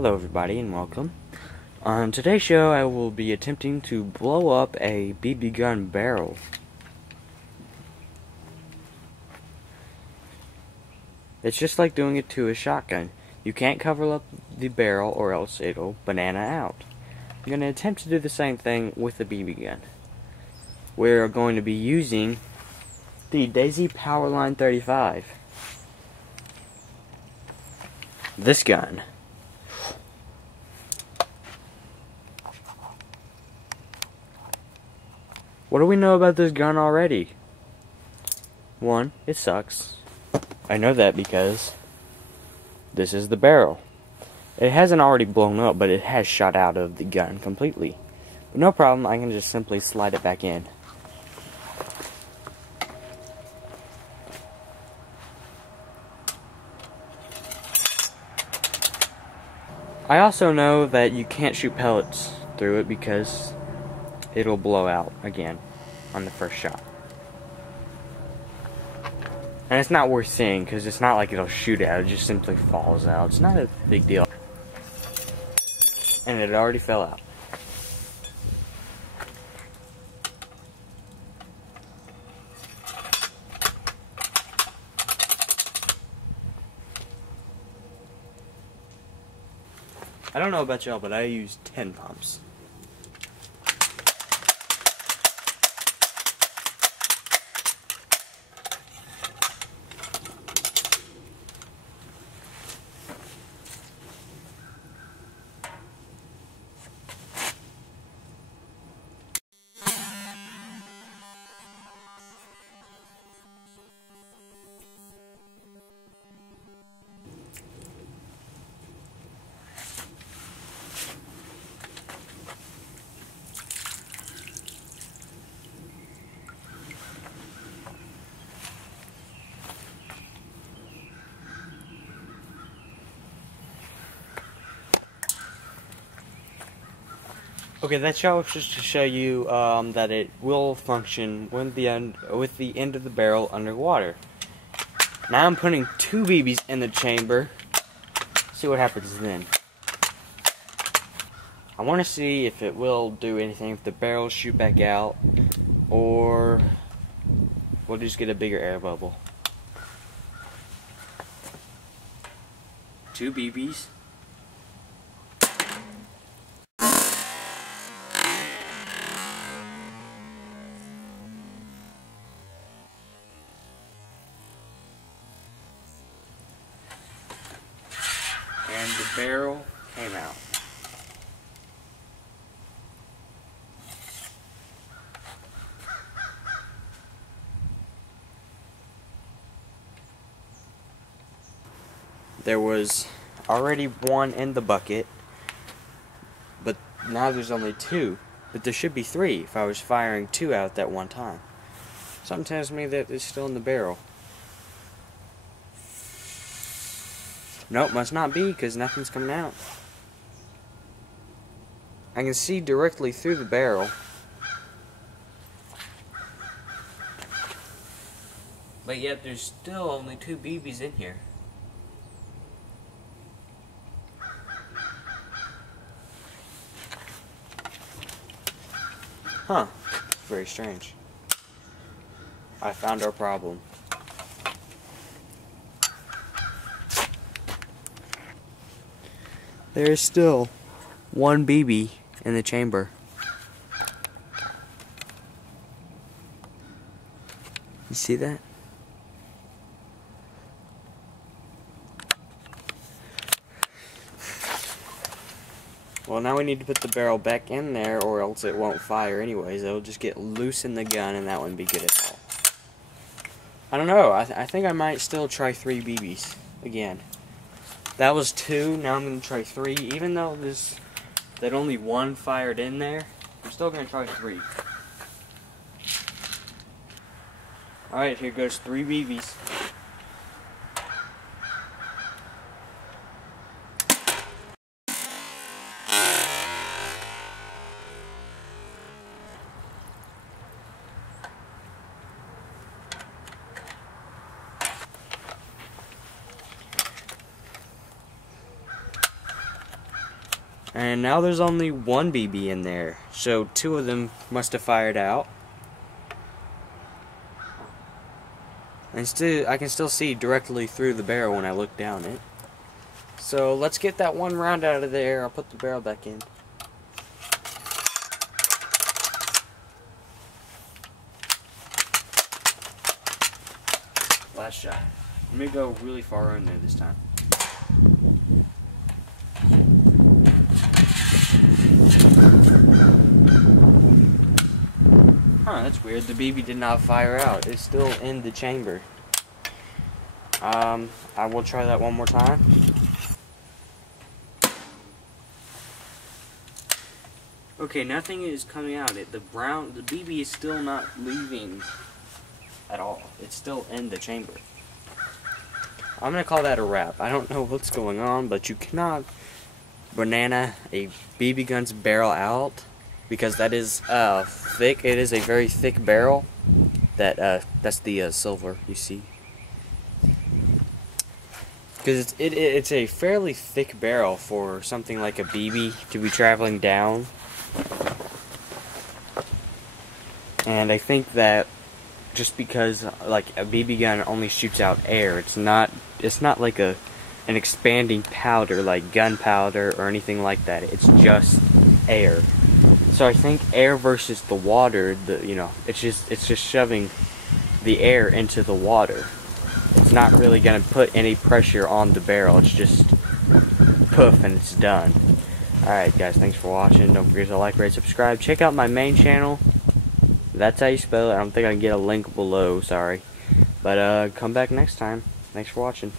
Hello everybody and welcome. On today's show I will be attempting to blow up a BB gun barrel. It's just like doing it to a shotgun. You can't cover up the barrel or else it'll banana out. I'm going to attempt to do the same thing with the BB gun. We're going to be using the Daisy Powerline 35. This gun. What do we know about this gun already? 1, it sucks. I know that because this is the barrel. It hasn't already blown up, but it has shot out of the gun completely. But no problem, I can just simply slide it back in. I also know that you can't shoot pellets through it because it'll blow out again on the first shot. And it's not worth seeing because it's not like it'll shoot out, it just simply falls out. It's not a big deal. And it already fell out. I don't know about y'all, but I use 10 pumps. Okay, that shot was just to show you that it will function with the end of the barrel underwater. Now I'm putting 2 BBs in the chamber. See what happens then. I want to see if it will do anything, if the barrels shoot back out, or we'll just get a bigger air bubble. 2 BBs. And the barrel came out. There was already 1 in the bucket, but now there's only 2. But there should be 3 if I was firing 2 out at one time. Something tells me that it's still in the barrel. Nope, must not be, because nothing's coming out. I can see directly through the barrel. But yet there's still only 2 BBs in here. Huh. Very strange. I found our problem. There is still 1 BB in the chamber. You see that? Well, now we need to put the barrel back in there or else it won't fire anyways. It'll just get loose in the gun and that wouldn't be good at all. I don't know. I think I might still try 3 BBs again. That was 2, now I'm going to try 3. Even though that only 1 fired in there, I'm still going to try 3. Alright, here goes 3 BBs. And now there's only one BB in there, so 2 of them must have fired out. And still, I can still see directly through the barrel when I look down it. So let's get that one round out of there. I'll put the barrel back in. Last shot. Let me go really far in there this time. Huh, that's weird. The BB did not fire out. It's still in the chamber. I will try that one more time. Okay, nothing is coming out. The BB is still not leaving at all. It's still in the chamber. I'm gonna call that a wrap. I don't know what's going on, but you cannot banana a BB gun's barrel out because that is thick. It is a very thick barrel. That's the silver you see. Because it's a fairly thick barrel for something like a BB to be traveling down. And I think that just because like a BB gun only shoots out air, it's not like an expanding powder like gunpowder or anything like that. It's just air. So I think air versus the water, it's just shoving the air into the water. It's not really going to put any pressure on the barrel. It's just poof and it's done. Alright guys, thanks for watching. Don't forget to like, rate, subscribe. Check out my main channel. That's how you spell it. I don't think I can get a link below, sorry. But come back next time. Thanks for watching.